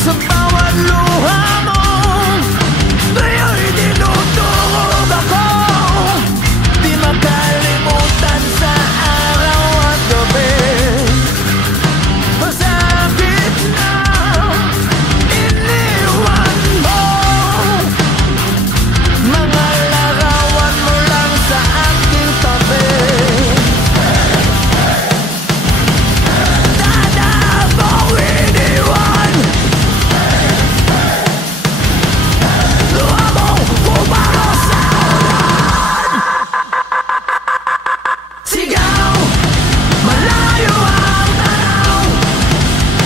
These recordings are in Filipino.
Sa bawat luha mo, ngayon tinutulog ako. Di makalimutan sa araw at gabi. Masakit na iniwan mo mga larawan mo lang sa aking tabi. Dada mo iniwan, luha mo bumaro sa ulan. Sigaw, malayo ang tanaw,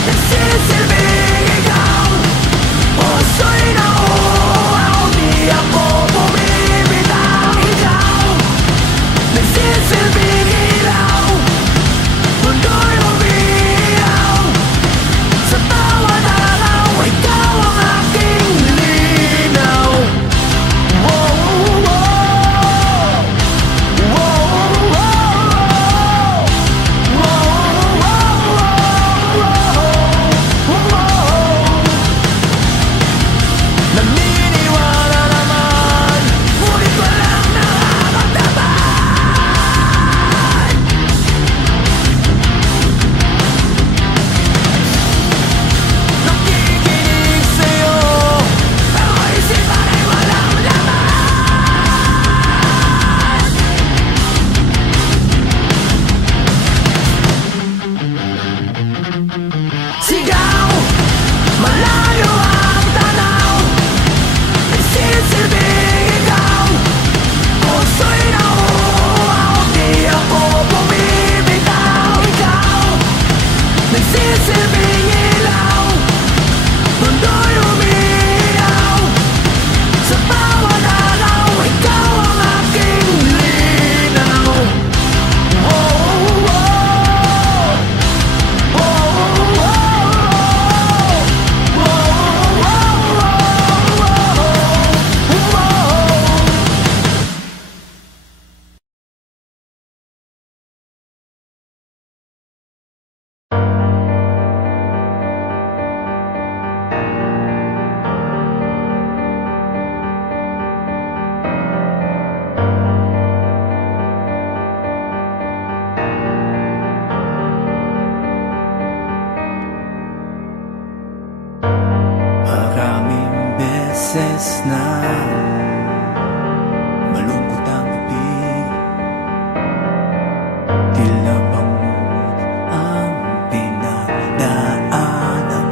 nagsisilbing ikaw. Puso'y nauuaw, di ako bumibitaw. Ikaw, nagsisilbing ilaw, mundo'y umiiyaw. Sa bawat araw, ikaw ang aking linaw. Wow, wow, wow, wow, naniniwala naman, ngunit walang nararamdaman. Nakikinig sa'yo, pero isipan ay walang laman. Sigaw, malayo ang tanaw, nagsisilbing ikaw. Puso'y nauuaw, di ako bumibitaw. Ikaw, nagsisilbing ilaw, mundo'y umiiyaw. Sa bawat araw, ikaw ang aking linaw. Wow, wow, wow, maraming beses na malungkot ang ibig, tila bangod ang pinagdaanan,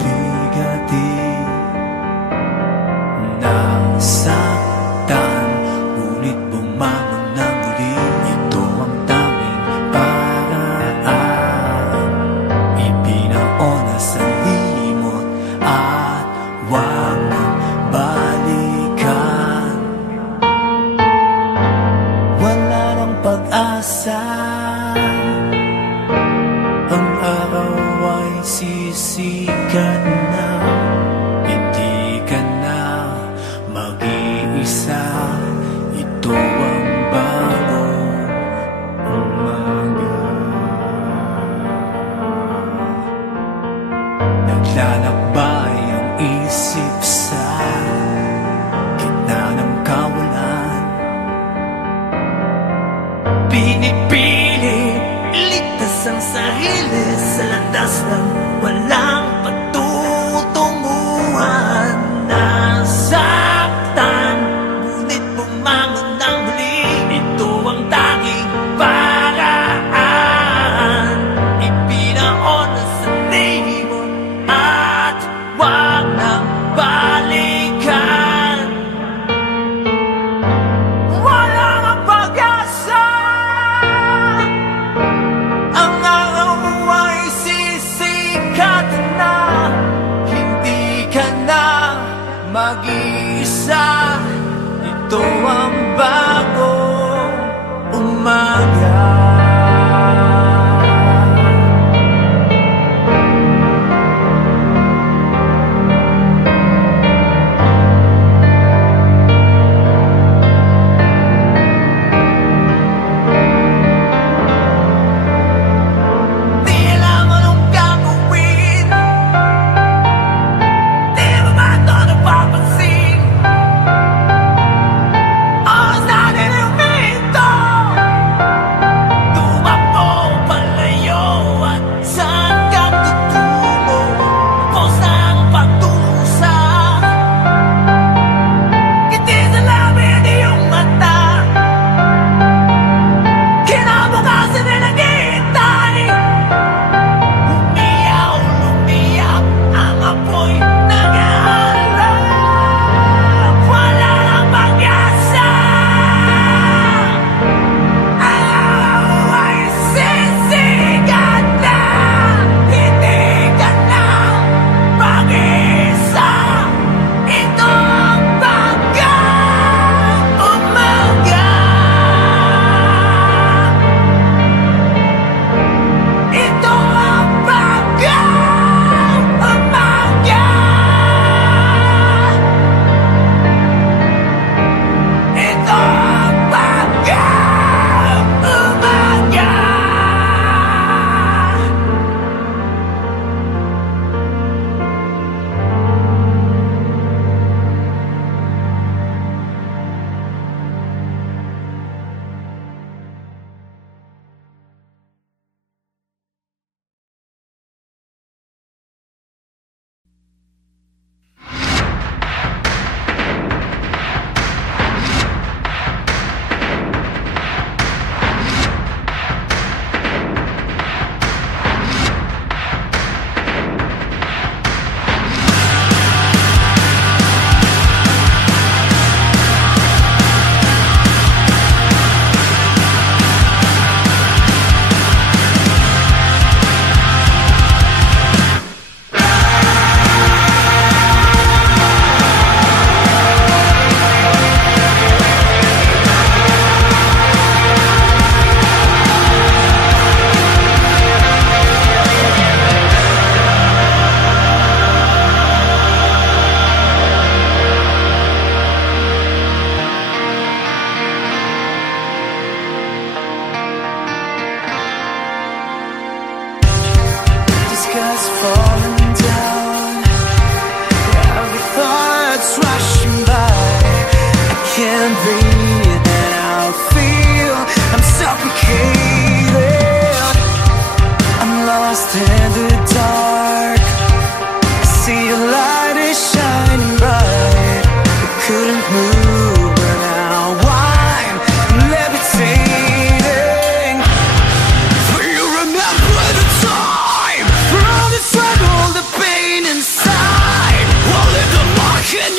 bigatin, nasaktan, ngunit bumangon na muli. Ito ang tanging paraan, ipinaona sa limot at wag nang balikan. Wala nang pag-asa, ang araw ay sisikat na. Hindi ka na mag-iisa, ito ang bagong umaga. Naglalakbay ang isip sa gitna ng kawalan. Pinipili iligtas ang sarili sa landas ng walang patutunguhan. Nasaktan, ngunit bumangon ng muli. Ito ang tanging paraan, ipinaona sa limot at wag nang balikan. Wala nang pag-asa, ang araw ay sisikat.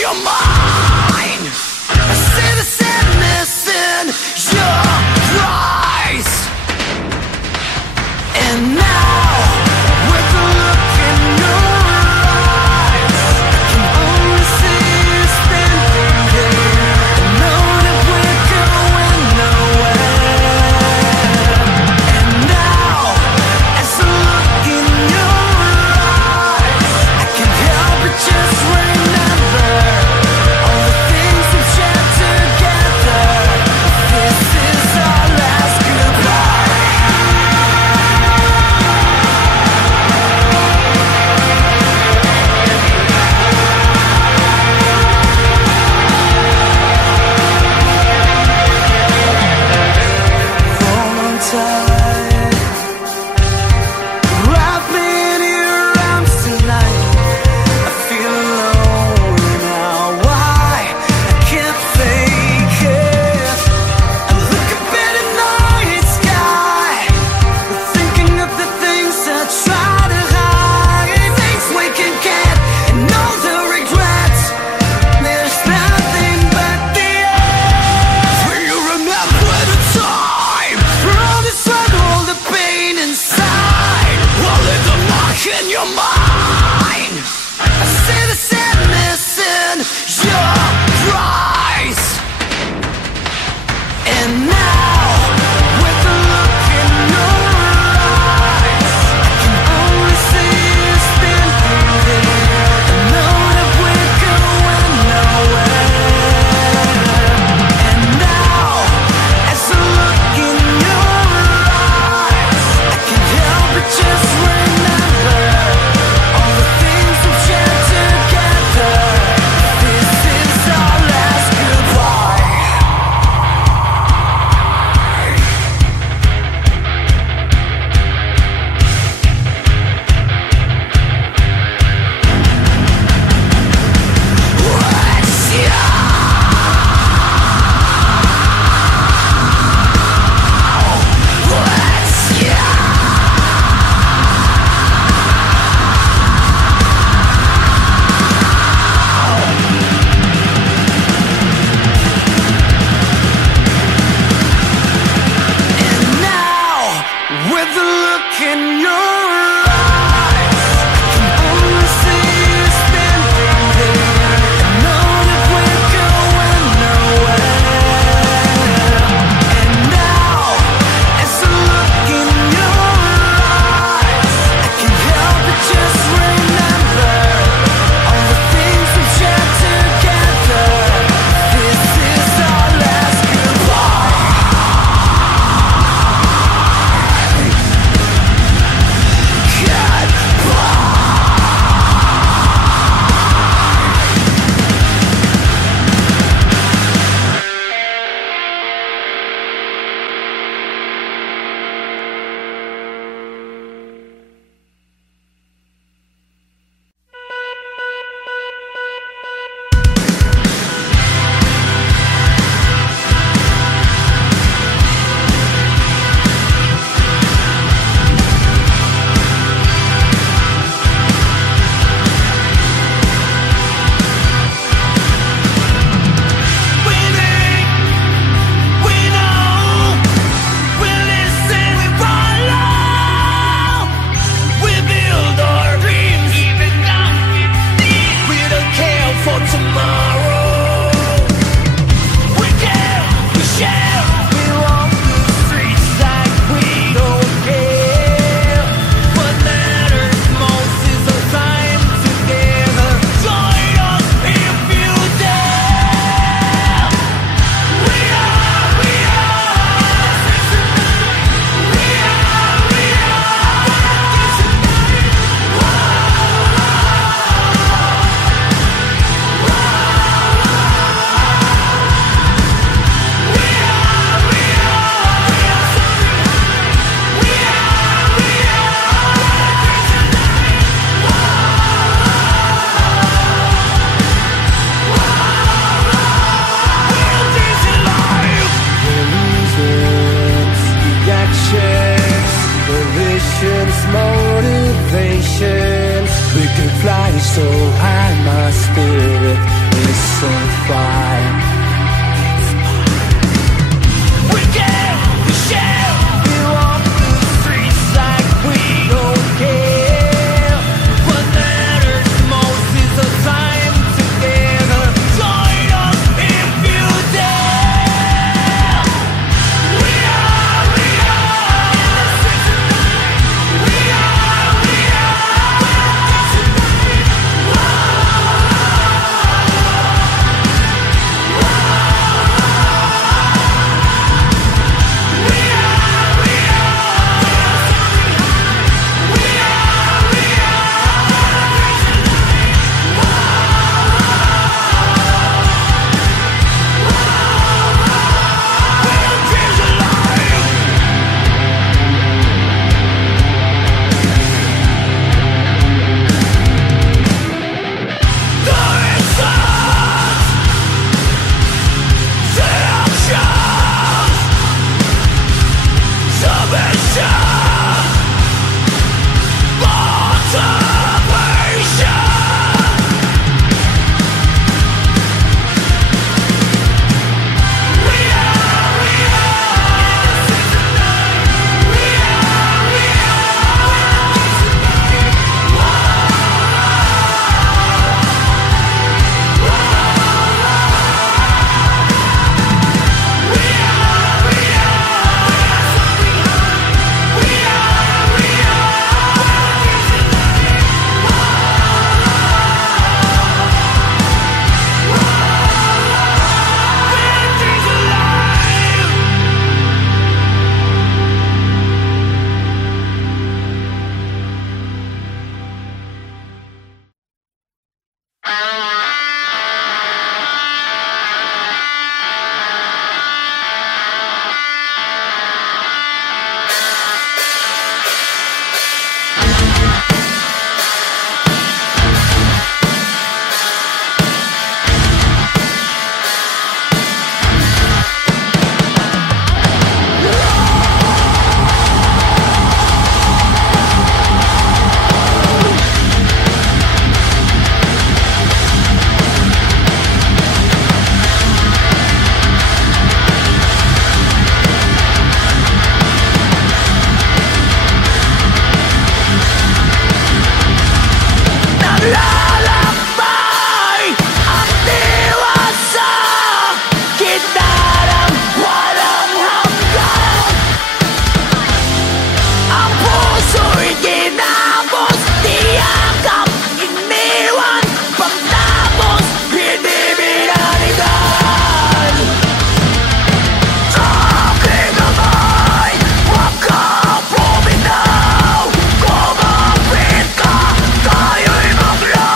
your mind. I see the sadness in your eyes. And now, with the look in your eyes, I can only see you standing there. I know that we're going nowhere. And now, as I look in your eyes, I can't help but just remember all the things we've shared together. This is our last goodbye. Hold on tight. Wrap me in your arms tonight. I feel alone now. Why? I can't fake it. I look up at the night sky, thinking of the things I try to hide. Things we can get and all the regrets. There's nothing but the end. Will you remember the time? All the struggle, the pain inside. Will leave the mark in your mind. I see the sadness in your eyes. And now, with the look in your eyes, I can only see you standing there. I know that we're going nowhere. And now, as I look in your eyes, I can't help but just remember all the things we've shared together. This is our last goodbye. And now, with the look in your eyes, I can only see you standing there. I know that we're going nowhere. And now, as I look in your eyes, I can't help but just remember all the things we've shared together. This is our last goodbye. We know, we listen, we follow. We build our dreams, even now. We don't care for tomorrow. We care, we share. We walk the streets like we don't care. What matters most is our time together. Join us if you dare. We are, we are. We are, we Motivations, we can fly so high, my spirit Tayo'y maglaban.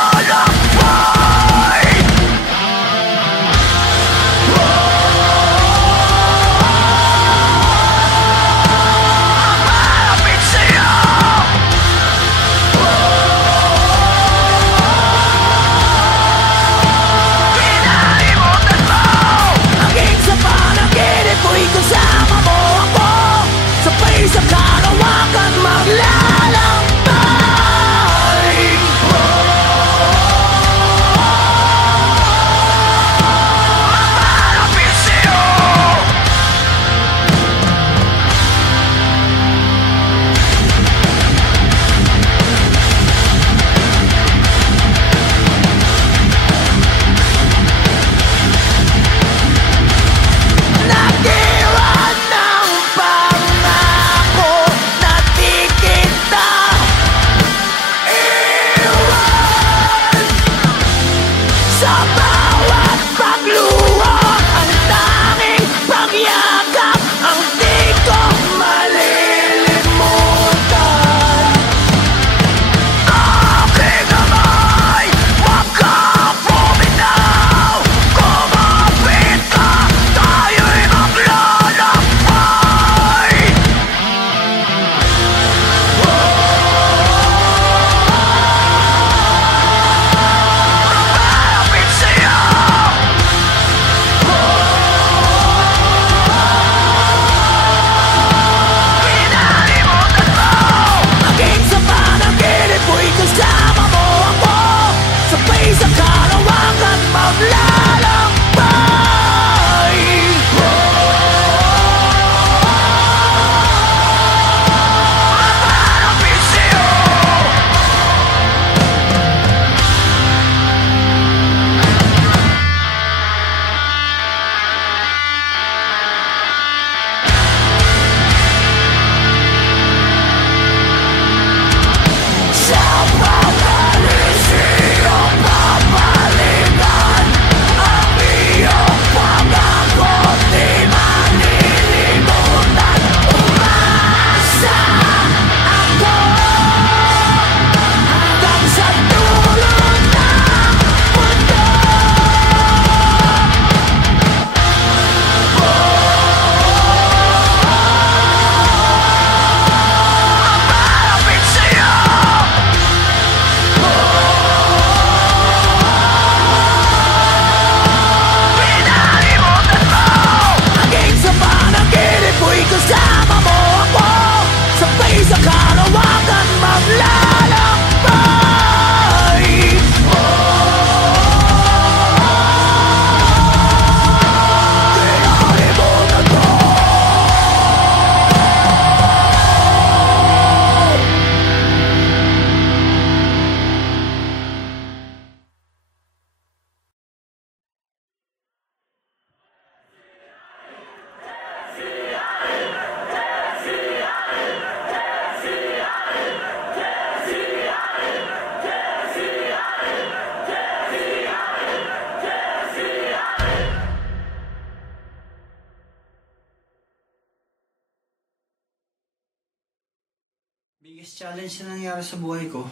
Challenge na nangyari sa buhay ko.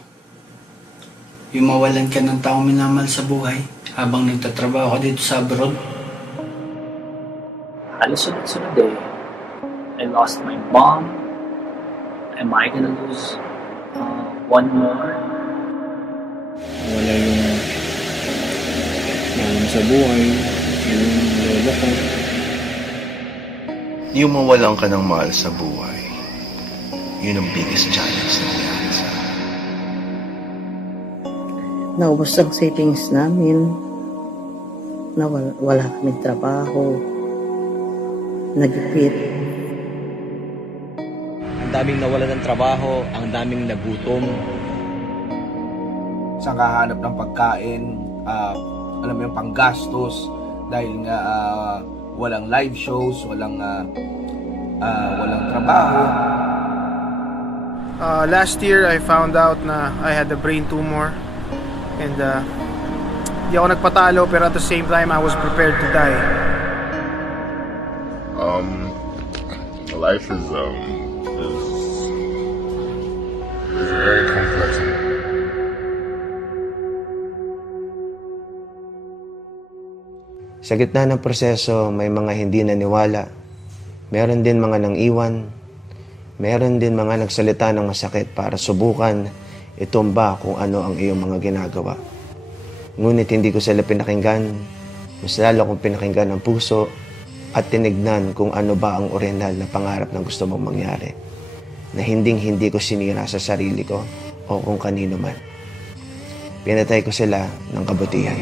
Yung mawalan ka ng taong minamahal sa buhay habang nagtatrabaho ka dito sa abroad. Halos sunod-sunod eh. I lost my mom. Am I gonna lose one more? Wala yung malam sa buhay, yung lolo ko. Yung mawalan ka ng mahal sa buhay, yun ang biggest challenge na nangyari sa akin. Naubos ang savings namin. Wala kaming trabaho. Nagipit. Ang daming nawalan ng trabaho, ang daming nagutom. Sa kahanap ng pagkain, alam mo yung panggastos dahil nga walang live shows, walang trabaho. Last year I found out na I had a brain tumor and di ako nagpatalo, pero at the same time I was prepared to die. Life is very complex. Sa gitna ng proseso, may mga hindi naniwala. Meron din mga nang iwan. Meron din mga nagsalita ng masakit para subukan itumba kung ano ang iyong mga ginagawa. Ngunit hindi ko sila pinakinggan. Mas lalo kong pinakinggan ang puso at tinignan kung ano ba ang orihinal na pangarap na gusto mong mangyari. Na hindi ko sinira sa sarili ko o kung kanino man. Pinatay ko sila ng kabutihan.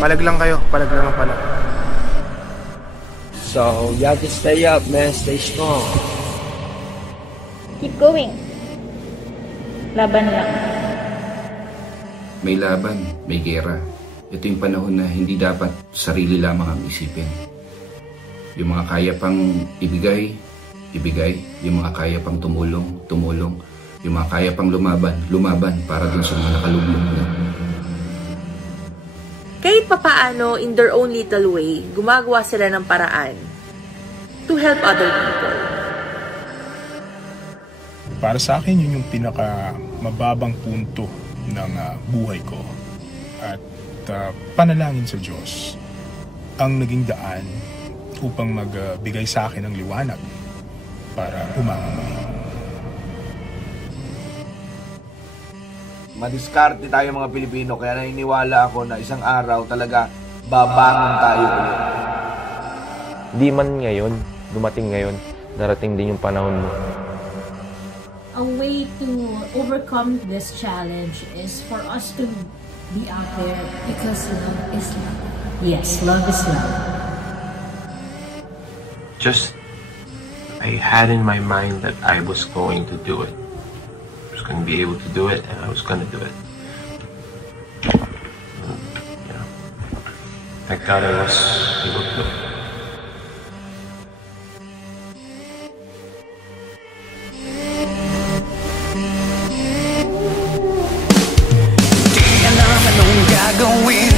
Palag lang kayo, palag lang ang palag. So, you have to stay up, man. Stay strong. Keep going. Laban lang. May laban, may gera. Ito yung panahon na hindi dapat sarili lamang ang isipin. Yung mga kaya pang ibigay, ibigay. Yung mga kaya pang tumulong, tumulong. Yung mga kaya pang lumaban, lumaban para dun sa mga nakalugmok na. Kahit papaano, in their own little way, gumagawa sila ng paraan to help other people. Para sa akin, yun yung pinaka mababang punto ng buhay ko. At panalangin sa Diyos ang naging daan upang magbigay sa akin ng liwanag para umangat muli. Madiskarte tayo mga Pilipino, kaya naniniwala ako na isang araw talaga babangon tayo ulit. Di man ngayon, dumating ngayon, darating din yung panahon mo. A way to overcome this challenge is for us to be out there because love is love. Yes, love is love. Just, I had in my mind that I was going to do it. I was going to be able to do it, and I was going to do it. You know, thank God I was able to do it. Gagawin,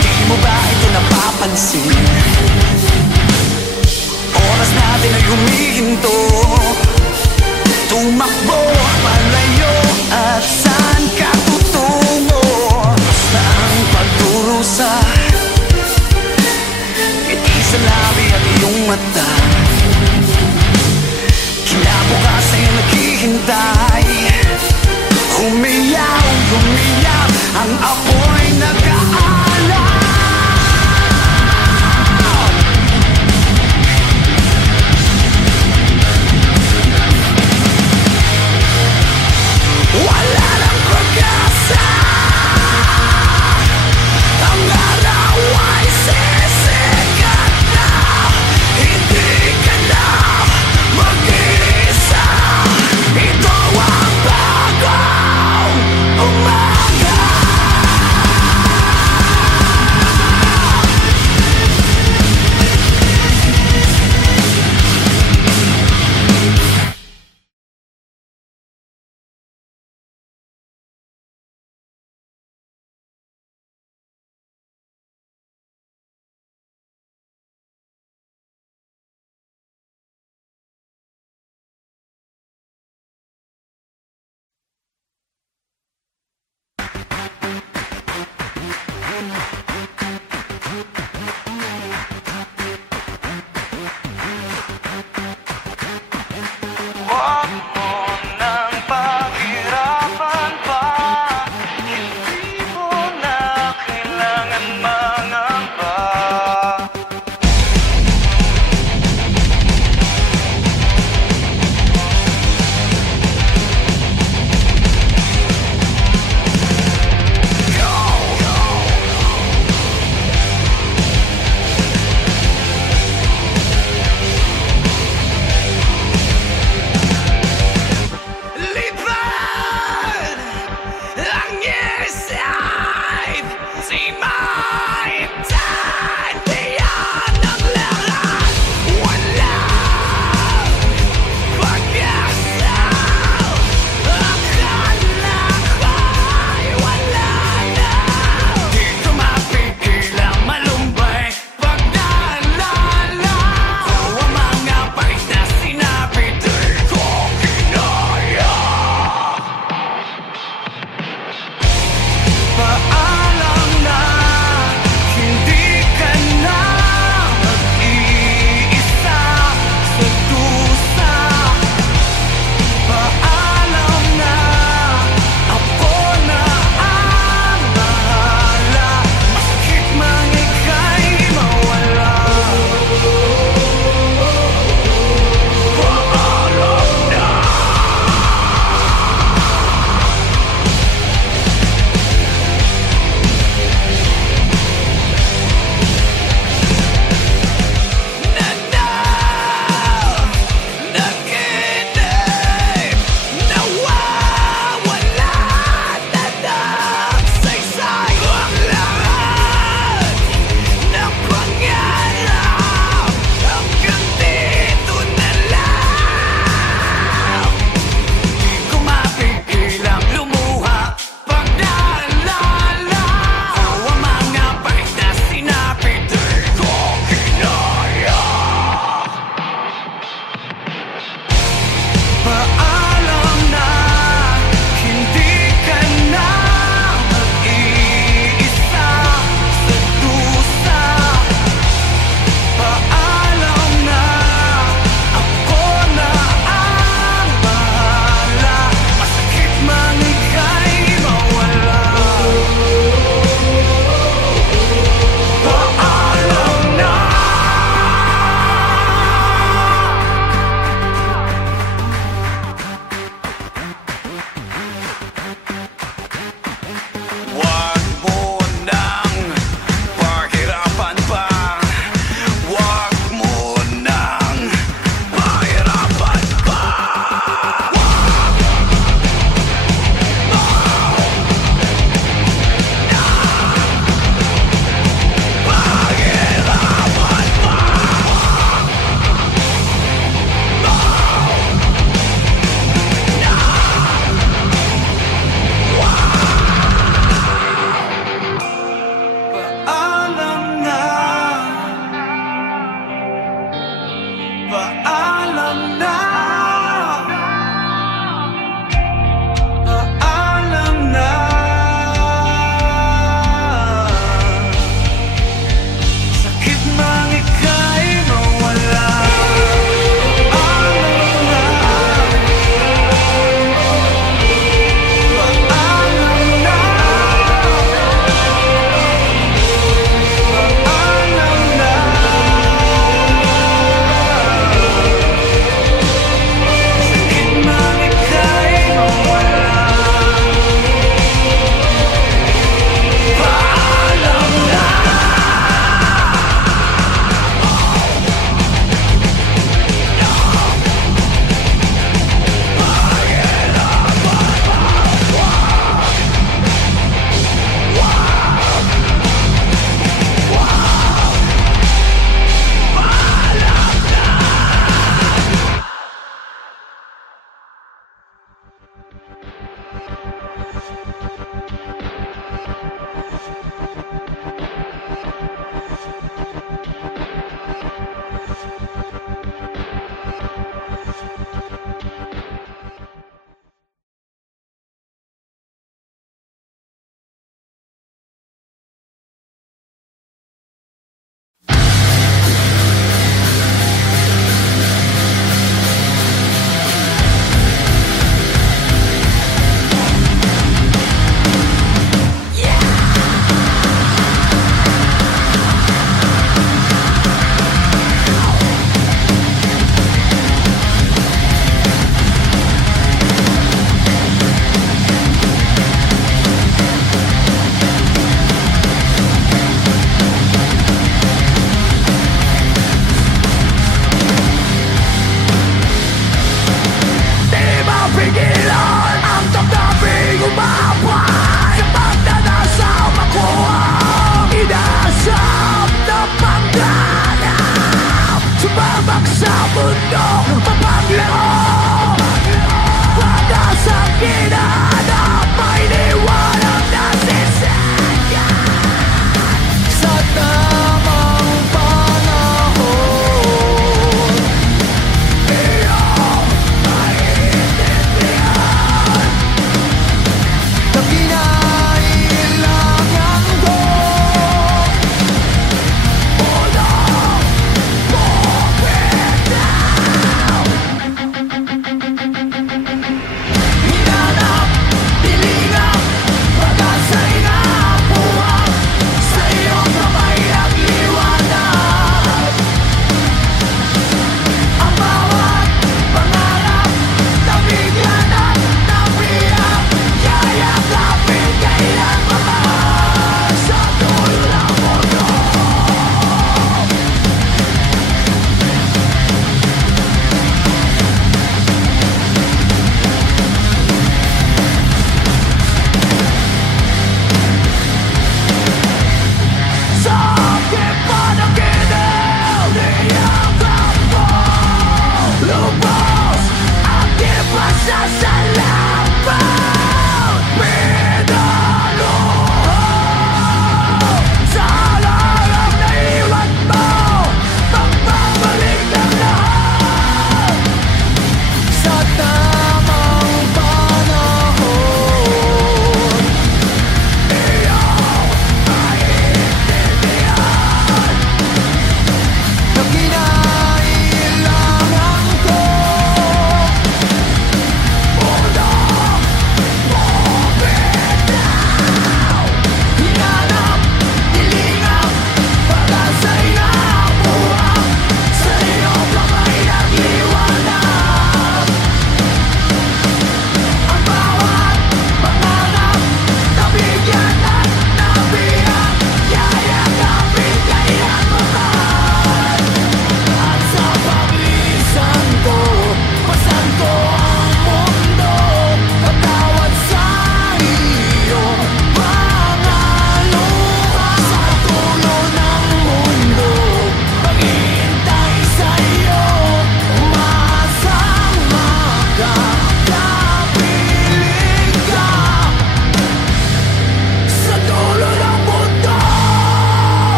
di mo ba ito napapansin? Oras natin ay humihinto, tumakbo, palayo, at saan ka tutungo? Basta ang pagdurusa, ngiti sa labi at iyong mata, kinabukasan ay naghihintay. Humiyaw, humiyaw, ang apoy nag-aalaw. Wala